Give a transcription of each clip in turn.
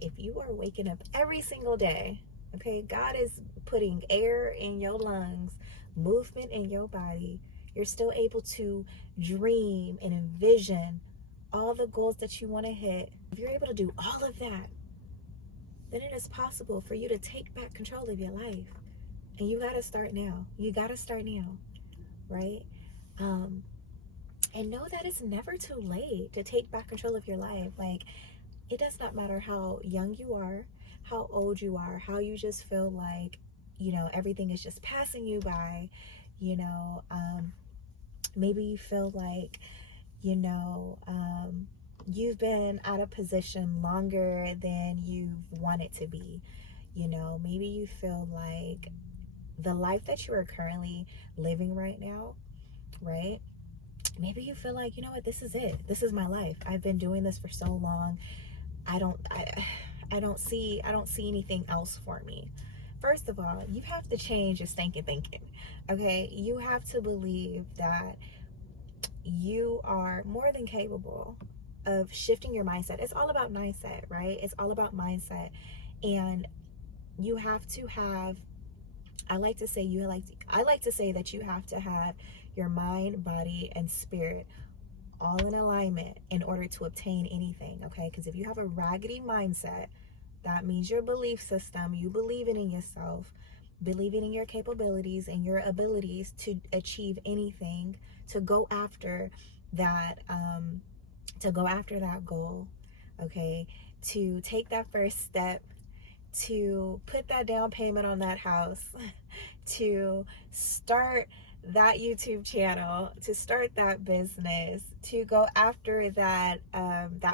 And if you are waking up every single day, okay, God is putting air in your lungs, movement in your body, you're still able to dream and envision all the goals that you want to hit. If you're able to do all of that, then it is possible for you to take back control of your life. And you got to start now. You got to start now, right? And know that it's never too late to take back control of your life. Like, it does not matter how young you are, how old you are, how you just feel like, everything is just passing you by. Maybe you feel like, you've been out of position longer than you want it to be. Maybe you feel like the life that you are currently living right now, right? Maybe you feel like, this is it. This is my life. I've been doing this for so long. I don't see anything else for me. First of all, you have to change your stinking thinking. Okay? You have to believe that you are more than capable of shifting your mindset. It's all about mindset, right? It's all about mindset. And you have to have, I like to say that you have to have your mind, body, and spirit all in alignment in order to obtain anything, okay? Because if you have a raggedy mindset, that means your belief system, you believing in yourself, believing in your capabilities and your abilities to achieve anything, to go after that goal, okay? To take that first step, to put that down payment on that house, to start that YouTube channel, to start that business, to go after that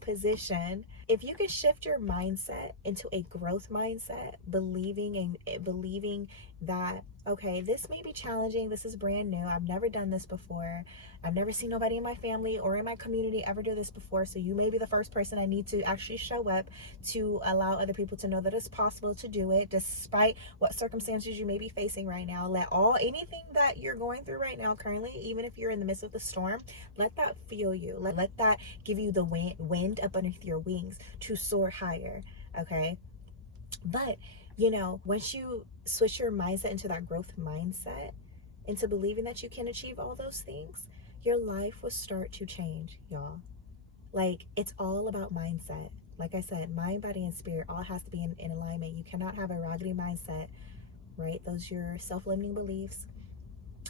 position. If you can shift your mindset into a growth mindset, believing that, okay, this may be challenging, this is brand new, I've never done this before, I've never seen nobody in my family or in my community ever do this before, so you may be the first person I need to actually show up to allow other people to know that it's possible to do it despite what circumstances you may be facing right now. Anything that you're going through right now currently, even if you're in the midst of the storm, let that fuel you. Let that give you the wind up underneath your wings to soar higher, okay? But, once you switch your mindset into that growth mindset, into believing that you can achieve all those things, your life will start to change, y'all. Like, it's all about mindset. Like I said, mind, body, and spirit all has to be in alignment. You cannot have a raggedy mindset, right? Those are your self-limiting beliefs.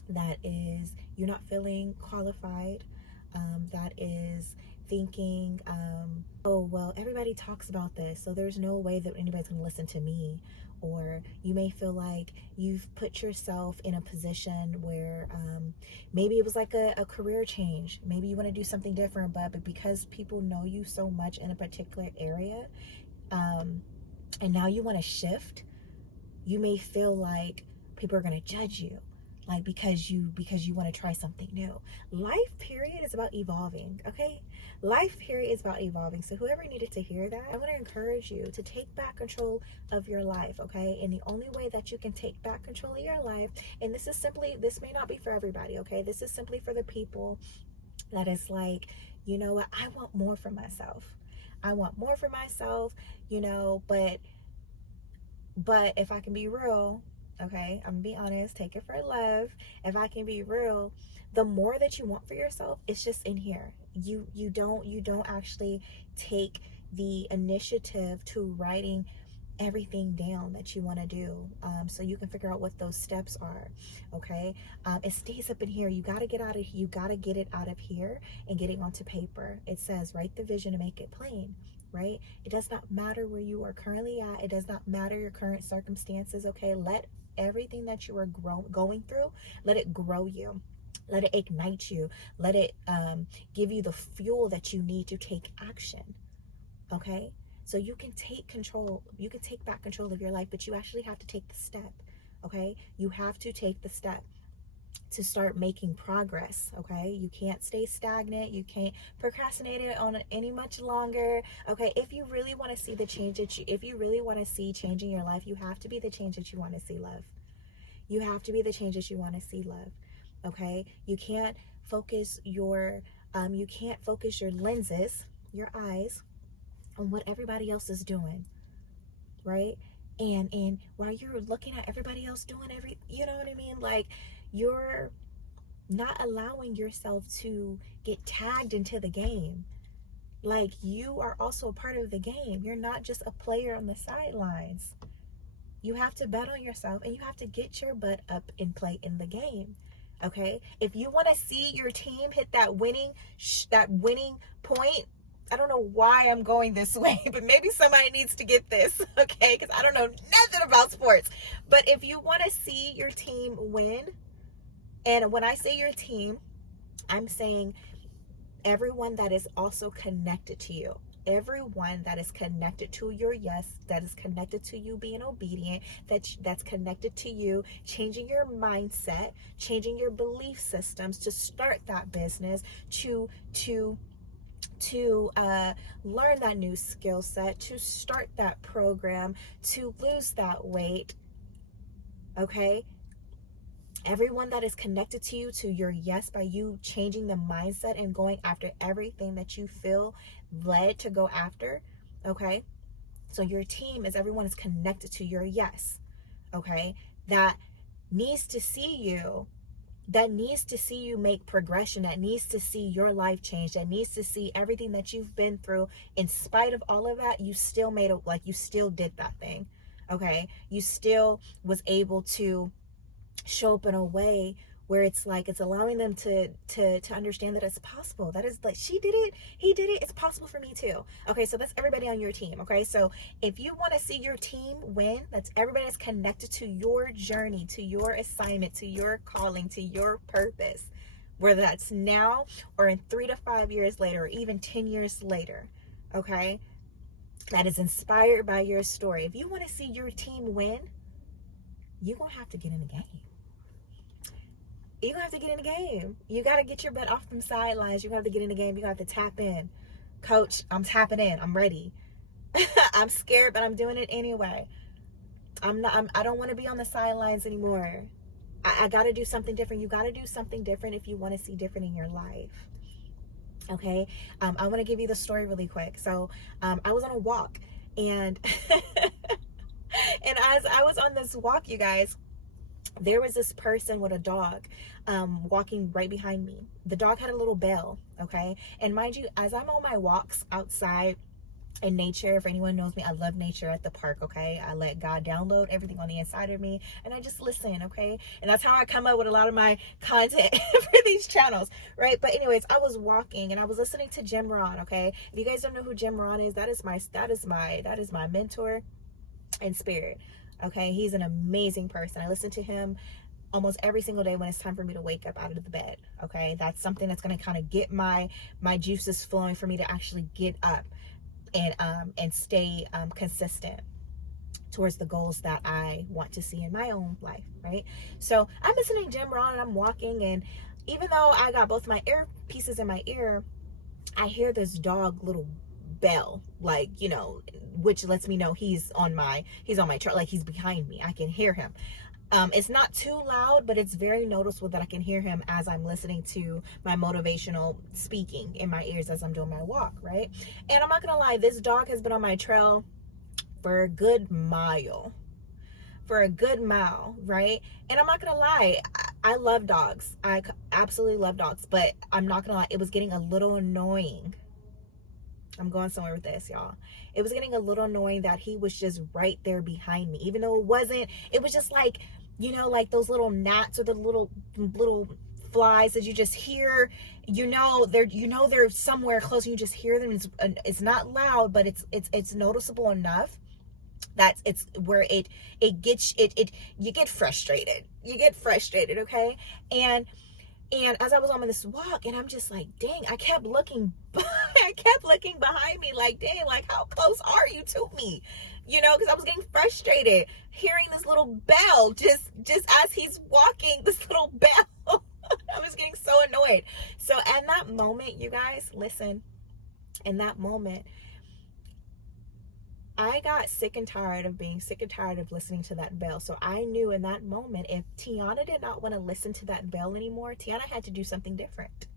That is you're not feeling qualified. That is thinking, oh, well, everybody talks about this, so there's no way that anybody's going to listen to me. Or you may feel like you've put yourself in a position where maybe it was like a career change. Maybe you want to do something different, but because people know you so much in a particular area, and now you want to shift, you may feel like people are going to judge you, like because you want to try something new. Life period is about evolving, okay? Life period is about evolving. So whoever needed to hear that, I want to encourage you to take back control of your life, okay? And the only way that you can take back control of your life, and this may not be for everybody, okay? This is simply for the people that is like, you know what, I want more for myself. I want more for myself, but if I can be real, okay, I'm gonna be honest, take it for love. If I can be real, the more that you want for yourself, it's just in here. You don't actually take the initiative to writing everything down that you want to do, so you can figure out what those steps are, okay? It stays up in here. You got to get it out of here and get it onto paper. It says write the vision and make it plain, right? It does not matter where you are currently at. It does not matter your current circumstances, okay? Let everything that you are going through, let it grow you. Let it ignite you. Let it give you the fuel that you need to take action, okay? So you can take back control of your life, but you actually have to take the step, okay? You have to take the step to start making progress, okay? You can't stay stagnant. You can't procrastinate it on any much longer, okay? If you really want to see the change if you really want to see change in your life, you have to be the change that you want to see, love. You have to be the change that you want to see, love, okay? You can't focus your lenses, your eyes, on what everybody else is doing, right? And while you're looking at everybody else doing you know what I mean? Like, you're not allowing yourself to get tagged into the game. Like, you are also a part of the game. You're not just a player on the sidelines. You have to bet on yourself, and you have to get your butt up and play in the game. Okay? If you want to see your team hit that winning point, I don't know why I'm going this way, but maybe somebody needs to get this, okay? Because I don't know nothing about sports. But if you want to see your team win, and when I say your team, I'm saying everyone that is also connected to you. Everyone that is connected to your yes, that is connected to you being obedient, that's connected to you changing your mindset, changing your belief systems to start that business, to learn that new skill set, to start that program, to lose that weight. Okay? Everyone that is connected to you, to your yes, by you changing the mindset and going after everything that you feel led to go after, okay? So your team is everyone is connected to your yes, okay? That needs to see you, make progression, that needs to see your life change, that needs to see everything that you've been through. In spite of all of that, you still you still did that thing, okay? You still was able to show up in a way where it's like it's allowing them to understand that it's possible. That is, like, she did it, he did it, it's possible for me too. Okay, so that's everybody on your team. Okay, so if you want to see your team win, that's everybody that's connected to your journey, to your assignment, to your calling, to your purpose, whether that's now or in 3 to 5 years later, or even 10 years later. Okay, that is inspired by your story. If you want to see your team win, you're gonna have to get in the game. You're gonna have to get in the game. You gotta get your butt off them sidelines. You have to get in the game. You have to tap in. Coach, I'm tapping in. I'm ready. I'm scared, but I'm doing it anyway. I don't want to be on the sidelines anymore. I gotta do something different. You gotta do something different if you want to see different in your life. Okay. I want to give you the story really quick. So I was on a walk, and and as I was on this walk, you guys, there was this person with a dog walking right behind me. The dog had a little bell, okay? And mind you, as I'm on my walks outside in nature, if anyone knows me, I love nature at the park, okay? I let God download everything on the inside of me, and I just listen, okay? And that's how I come up with a lot of my content for these channels, right? But anyways, I was walking and I was listening to Jim Rohn, okay? If you guys don't know who Jim Rohn is, that is my mentor in spirit. Okay, he's an amazing person. I listen to him almost every single day when it's time for me to wake up out of the bed. Okay, that's something that's going to kind of get my juices flowing for me to actually get up and stay consistent towards the goals that I want to see in my own life, right? So I'm listening to Jim Rohn and I'm walking, and even though I got both my earpieces in my ear, I hear this dog little bell, like, you know, which lets me know he's on my trail, like he's behind me. I can hear him. It's not too loud, but it's very noticeable that I can hear him as I'm listening to my motivational speaking in my ears as I'm doing my walk, right? And I'm not gonna lie, this dog has been on my trail for a good mile, right? And I'm not gonna lie, I love dogs. I absolutely love dogs, but I'm not gonna lie, it was getting a little annoying. I'm going somewhere with this, y'all. It was getting a little annoying that he was just right there behind me, even though it was just like, you know, like those little gnats or the little flies that you just hear, they're somewhere close and you just hear them. It's not loud, but it's noticeable enough that it's where you get frustrated. Okay? And as I was on this walk, and I'm just like, dang, I kept looking behind me, like, dang, like, how close are you to me? You know, because I was getting frustrated hearing this little bell just as he's walking, this little bell. I was getting so annoyed. So at that moment, you guys, listen, in that moment, I got sick and tired of listening to that bell. So I knew in that moment, if Tiana did not want to listen to that bell anymore, Tiana had to do something different.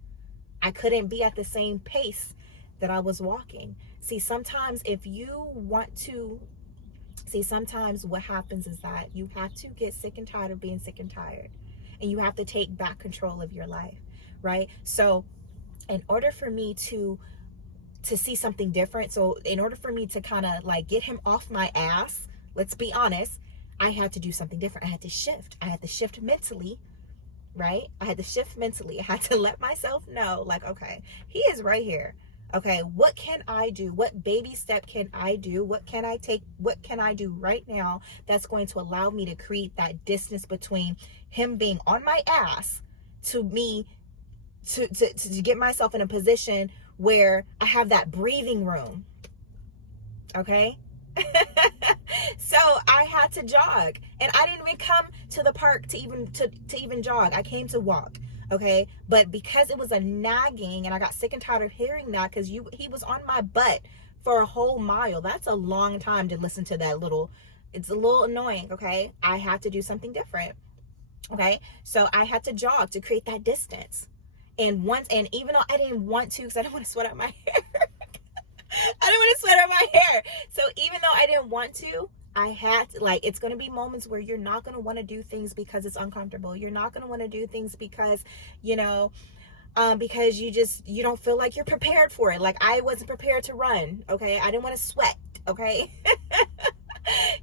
I couldn't be at the same pace that I was walking. See, sometimes if you want to See, sometimes what happens is that you have to get sick and tired of being sick and tired, and you have to take back control of your life, right? So in order for me to see something different, so in order for me to kind of like get him off my ass, let's be honest, I had to do something different. I had to shift mentally, right? I had to shift mentally. I had to let myself know, like, okay, he is right here. Okay, what can I do? What baby step can I do? What can I take? What can I do right now that's going to allow me to create that distance between him being on my ass to me, to get myself in a position where I have that breathing room. Okay? So I had to jog, and I didn't even come to the park to even jog. I came to walk. Okay, but because it was a nagging, and I got sick and tired of hearing that, because he was on my butt for a whole mile. That's a long time to listen to that little. It's a little annoying. Okay, I had to do something different. Okay, so I had to jog to create that distance. And even though I didn't want to, because I didn't want to sweat out my hair. I didn't want to sweat out my hair. So even though I didn't want to, I had to, like, it's going to be moments where you're not going to want to do things because it's uncomfortable. You're not going to want to do things because, because you don't feel like you're prepared for it. Like, I wasn't prepared to run. Okay. I didn't want to sweat. Okay.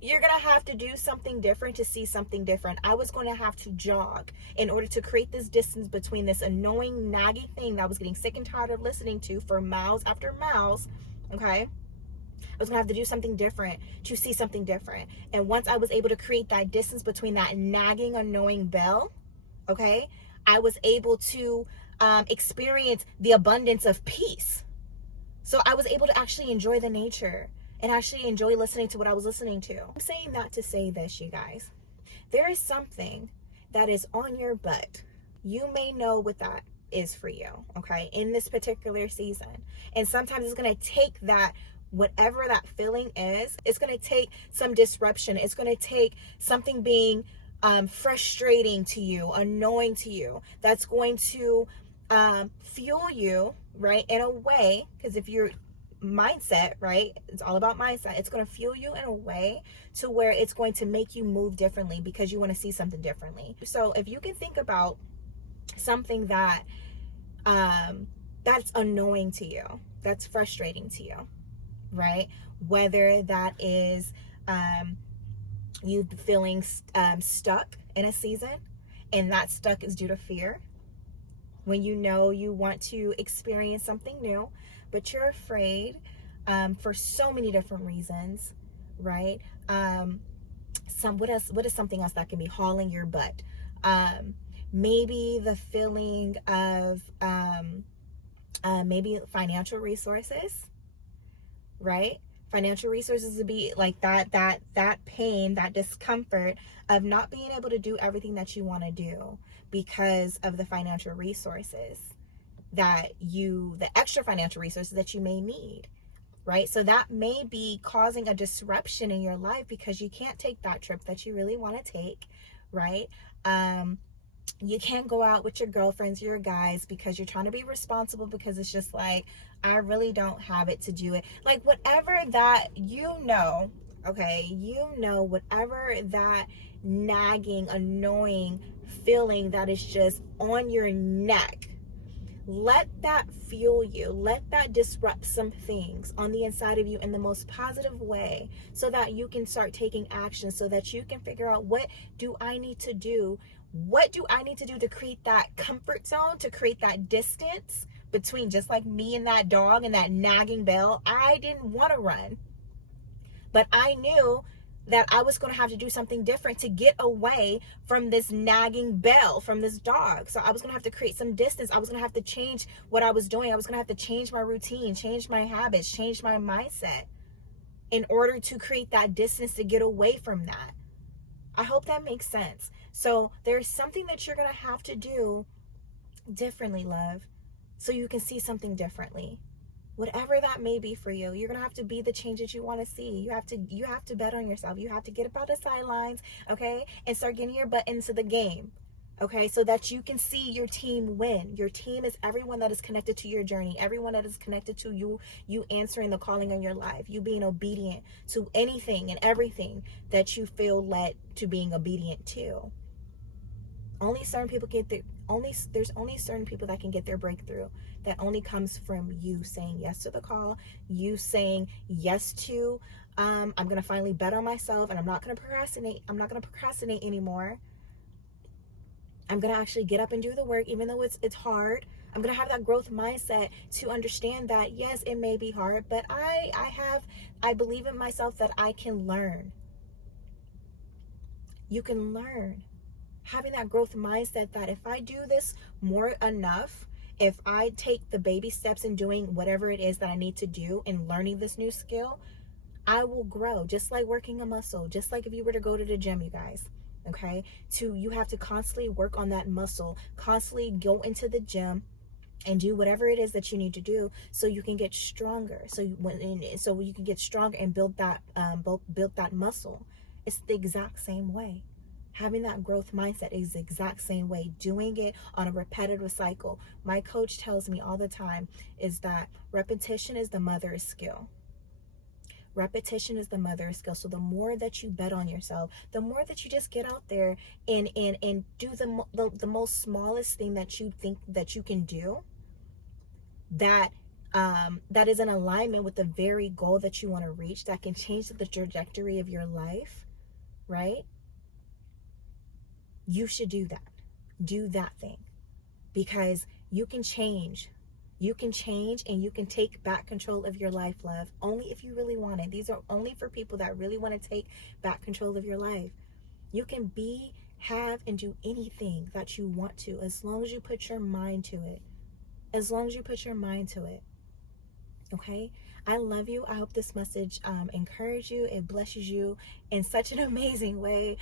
You're going to have to do something different to see something different. I was going to have to jog in order to create this distance between this annoying, naggy thing that I was getting sick and tired of listening to for miles after miles. Okay. I was going to have to do something different to see something different. And once I was able to create that distance between that nagging, annoying bell, okay, I was able to experience the abundance of peace. So I was able to actually enjoy the nature and actually enjoy listening to what I was listening to. I'm saying that to say this, you guys. There is something that is on your butt. You may know what that is for you, okay, in this particular season. And sometimes it's going to take that, whatever that feeling is, it's going to take some disruption. It's going to take something being frustrating to you, annoying to you, that's going to fuel you, right, in a way, because if you're mindset, right, it's all about mindset. It's going to fuel you in a way to where it's going to make you move differently because you want to see something differently. So if you can think about something that that's annoying to you, that's frustrating to you, right, whether that is you feeling stuck in a season, and that stuck is due to fear, when you know you want to experience something new, but you're afraid for so many different reasons, right? What is something else that can be hauling your butt? Maybe the feeling of maybe financial resources, right? Financial resources would be like that pain, that discomfort of not being able to do everything that you want to do because of the financial resources the extra financial resources that you may need, right? So that may be causing a disruption in your life because you can't take that trip that you really want to take, right? You can't go out with your girlfriends, your guys, because you're trying to be responsible, because it's just like, I really don't have it to do it. Like, whatever that, okay, whatever that nagging, annoying feeling that is just on your neck, let that fuel you. Let that disrupt some things on the inside of you in the most positive way, so that you can start taking action, so that you can figure out, what do I need to do? What do I need to do to create that comfort zone, to create that distance between, just like me and that dog and that nagging bell? I didn't want to run, but I knew that I was going to have to do something different to get away from this nagging bell, from this dog. So I was going to have to create some distance. I was going to have to change what I was doing. I was going to have to change my routine, change my habits, change my mindset in order to create that distance to get away from that. I hope that makes sense. So there's something that you're going to have to do differently, love, so you can see something differently. Whatever that may be for you, you're going to have to be the change that you want to see. You have to bet on yourself. You have to get up out of the sidelines, okay, and start getting your butt into the game, Okay, so that you can see your team win. Your team is everyone that is connected to your journey, everyone that is connected to you answering the calling on your life, you being obedient to anything and everything that you feel led to being obedient to. Only certain people get there's only certain people that can get their breakthrough. That only comes from you saying yes to the call, you saying yes to I'm gonna finally bet on myself, and I'm not gonna procrastinate anymore. I'm going to actually get up and do the work, even though it's hard. I'm going to have that growth mindset to understand that, yes, it may be hard, but I believe in myself that I can learn. You can learn. Having that growth mindset that if I do this more enough, if I take the baby steps in doing whatever it is that I need to do in learning this new skill, I will grow, just like working a muscle, just like if you were to go to the gym, you guys. Okay, you have to constantly work on that muscle, constantly go into the gym and do whatever it is that you need to do so you can get stronger, so you can get stronger and build that muscle. It's the exact same way. Having that growth mindset is the exact same way, doing it on a repetitive cycle. My coach tells me all the time is that repetition is the mother of skill. Repetition is the mother of skill. So the more that you bet on yourself, the more that you just get out there and do the most smallest thing that you think that you can do, that is in alignment with the very goal that you want to reach, that can change the trajectory of your life, right? You should do that. Do that thing, because you can change. You can change and you can take back control of your life, love, only if you really want it. These are only for people that really want to take back control of your life. You can be, have, and do anything that you want to, as long as you put your mind to it. As long as you put your mind to it. Okay? I love you. I hope this message encourages you. It blesses you in such an amazing way.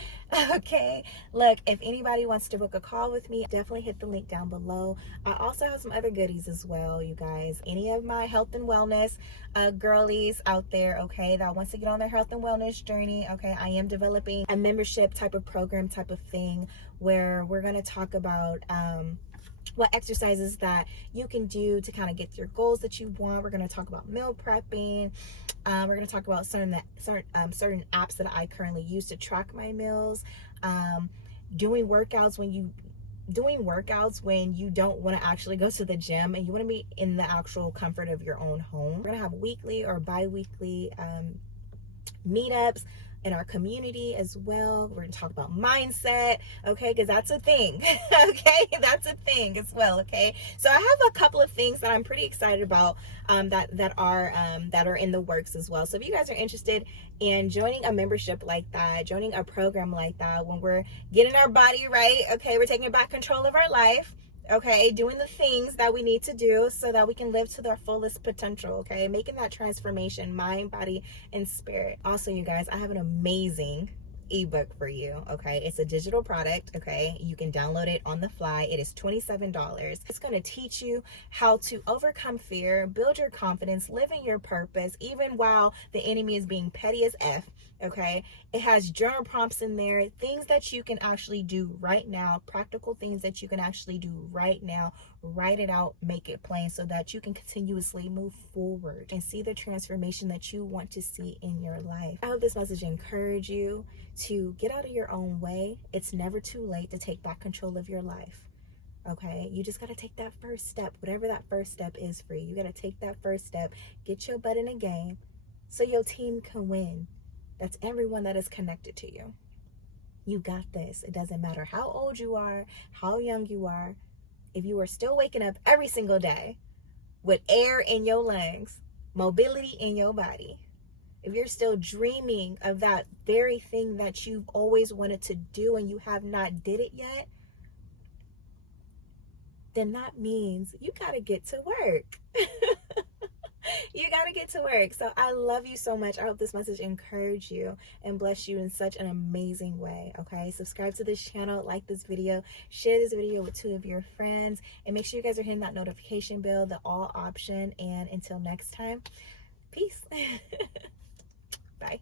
Okay? Look, if anybody wants to book a call with me, definitely hit the link down below. I also have some other goodies as well, you guys. Any of my health and wellness girlies out there, okay, that wants to get on their health and wellness journey, okay, I am developing a membership type of program type of thing where we're going to talk about what exercises that you can do to kind of get your goals that you want. We're going to talk about meal prepping. We're going to talk about certain apps that I currently use to track my meals. Doing workouts when you don't want to actually go to the gym and you want to be in the actual comfort of your own home. We're going to have weekly or bi-weekly meetups in our community as well. We're going to talk about mindset, okay, because that's a thing. Okay, that's a thing as well. Okay, so I have a couple of things that I'm pretty excited about that are in the works as well. So if you guys are interested in joining a membership like that, joining a program like that, when we're getting our body right, okay, we're taking back control of our life, okay, doing the things that we need to do so that we can live to their fullest potential, okay, making that transformation, mind, body, and spirit. Also, you guys, I have an amazing ebook for you, okay? It's a digital product, okay? You can download it on the fly. It is $27. It's going to teach you how to overcome fear, build your confidence, live in your purpose, even while the enemy is being petty as F, okay? It has journal prompts in there, things that you can actually do right now, practical things that you can actually do right now. Write it out, make it plain so that you can continuously move forward and see the transformation that you want to see in your life. I hope this message encouraged you to get out of your own way. It's never too late to take back control of your life. Okay, you just got to take that first step, whatever that first step is for you. You got to take that first step, get your butt in a game so your team can win. That's everyone that is connected to you. You got this. It doesn't matter how old you are, how young you are. If you are still waking up every single day with air in your lungs, mobility in your body, if you're still dreaming of that very thing that you've always wanted to do and you have not did it yet, then that means you got to get to work. You got to get to work. So I love you so much. I hope this message encouraged you and bless you in such an amazing way. Okay, subscribe to this channel, like this video, share this video with 2 of your friends, and make sure you guys are hitting that notification bell, the all option. And until next time, peace. Bye.